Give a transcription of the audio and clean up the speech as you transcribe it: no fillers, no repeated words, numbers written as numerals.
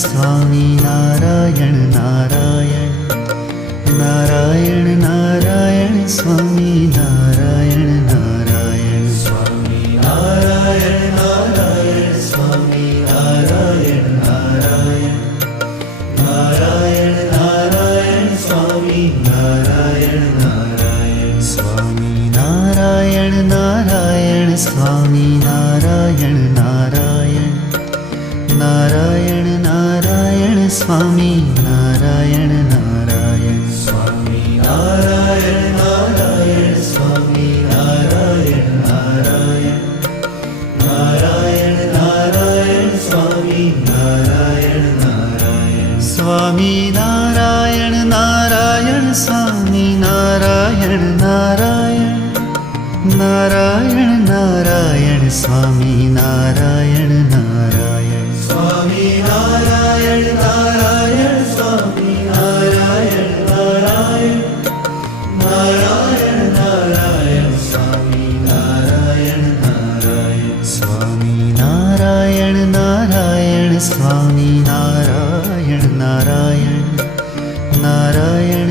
Swami Narayan Narayan Narayan Narayan Swami Narayan Narayan Swami Narayan Narayan Swami Narayan Narayan Narayan Narayan Swami Narayan Narayan Swami Narayan Narayan Swami Narayan Narayan Narayan Narayan Swami Narayan Narayan Swami Narayan Narayan Swami Narayan Narayan Narayan Narayan Swami Narayan Narayan Swami Narayan Narayan Swami Narayan Narayan Narayan Narayan Swami Narayan Narayan Swami Narayan Narayan Swami Narayan Narayan Narayan Narayan Swami Narayan Narayan Swami Narayan Narayan Swami Narayan Narayan Narayan Narayan